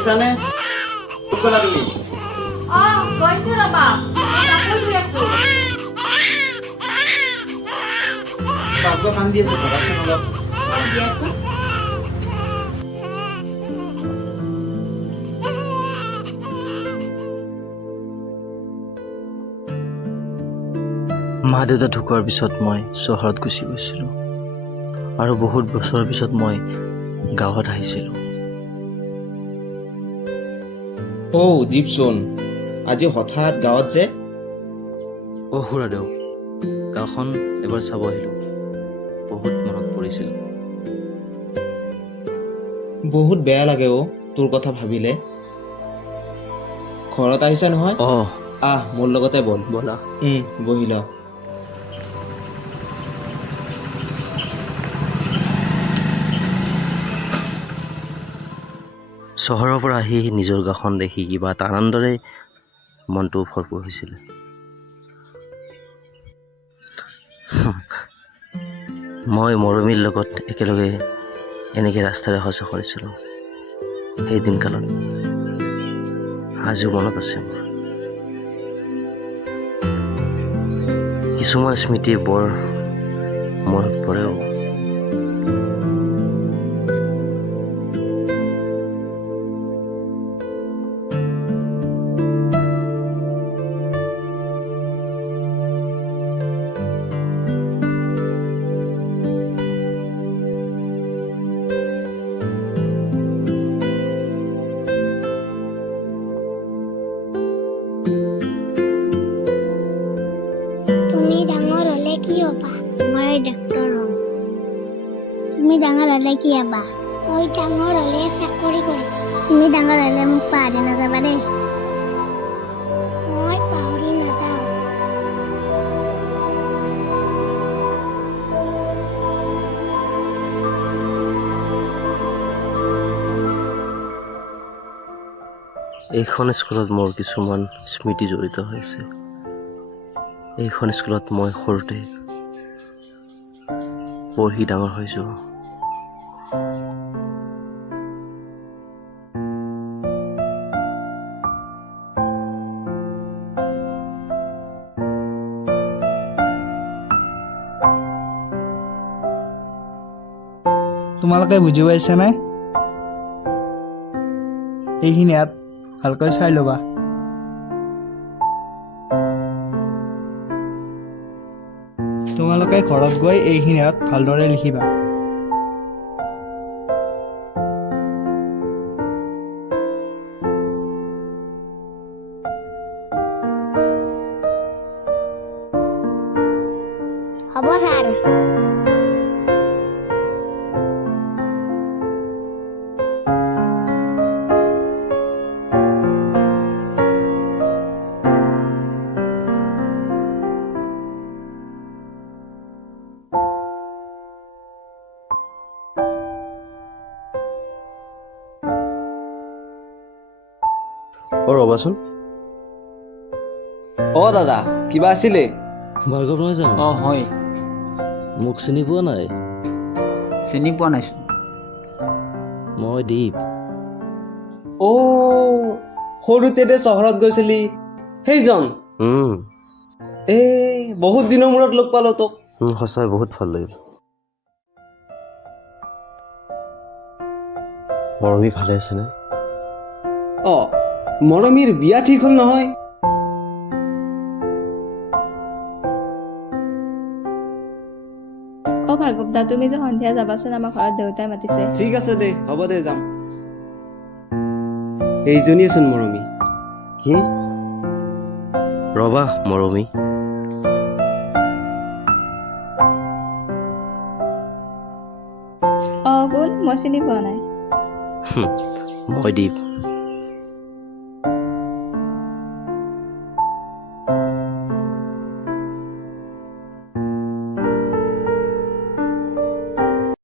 শুনিছানে? ক'ত গ'লা তুমি? গৈছো ৰবা কাপোৰ ধুই আছো বাবুৱে কান্দি আছে, ধৰাচোন অলপ। দিয়াচোন মা দেউতা ঢুকোৱাৰ পিছত মই চহৰত গুচি গৈছিলোঁ আৰু বহুত বছৰৰ পিছত মই গাঁৱত আহিছিলোঁ। দীপচোন, আজি হঠাৎ গাঁৱত যে? খুৰাদেউ, গাঁওখন এবাৰ চাব আহিলোঁ। বহুত মনত পৰিছিল। বহুত বেয়া লাগে তোৰ কথা ভাবিলে। ঘৰত আহিছা নহয়? আহ, মোৰ লগতে বল। ব'লা। বহি ল। চহৰৰ পৰা আহি নিজৰ গাঁওখন দেখি কিবা এটা আনন্দৰে মনটো ভৰপূৰ হৈছিল। মই মৰমীৰ লগত একেলগে এনেকৈ ৰাস্তাৰে অহা যোৱা কৰিছিলোঁ। সেই দিনকালত আজিও মনত আছে মোৰ। কিছুমান স্মৃতি বৰ মনত পৰেও। তুমি ডাঙৰ হলে কি হবা? মই ডাক্তৰ হম। তুমি ডাঙৰ হলে কি হবা? মই ডাঙৰ হলে চাকৰি কৰিম। তুমি ডাঙৰ হলে মোক পাহৰি নাযাবা দেই। মই পাহৰি নাযাওঁ। এইখন স্কুলত মোৰ কিছুমান স্মৃতি জড়িত হৈ আছে। এইখন স্কুলত মই সৰুতে পঢ়ি ডাঙৰ হৈছোঁ। তোমালোকে বুজি পাইছানে? এইখিনি ইয়াত ভালকৈ চাই ল'বা। তোমালোকে ঘৰত গৈ এইখিনি ইয়াত ভালদৰে লিখিবা। হ'ব ছাৰ। ৰ'বাচোন। দাদা কিবা আছিলে? ভাৰ্গৱ নহয় জানো? হয়। মোক চিনি পোৱা নাই? চিনি পোৱা নাইচোন। মই দীপ। সৰুতে যে চহৰত গৈছিলি সেইজন? বহুত দিনৰ মূৰত লগ পালো তোক। সঁচাই বহুত ভাল লাগিল। মৰমী ভালে আছেনে? মৰমীৰ বিয়া ঠিক হ'ল নহয়। ভাৰ্গৱ দা, তুমি যে সন্ধিয়া যাবাচোন, আমাৰ ঘৰত দেউতাই মাতিছে। ঠিক আছে দে, হ'ব দে, যাম। এইজনীয়েচোন মৰমী। কি? ৰবা মৰমী। কোন? মই চিনি পোৱা নাই। মই দীপ।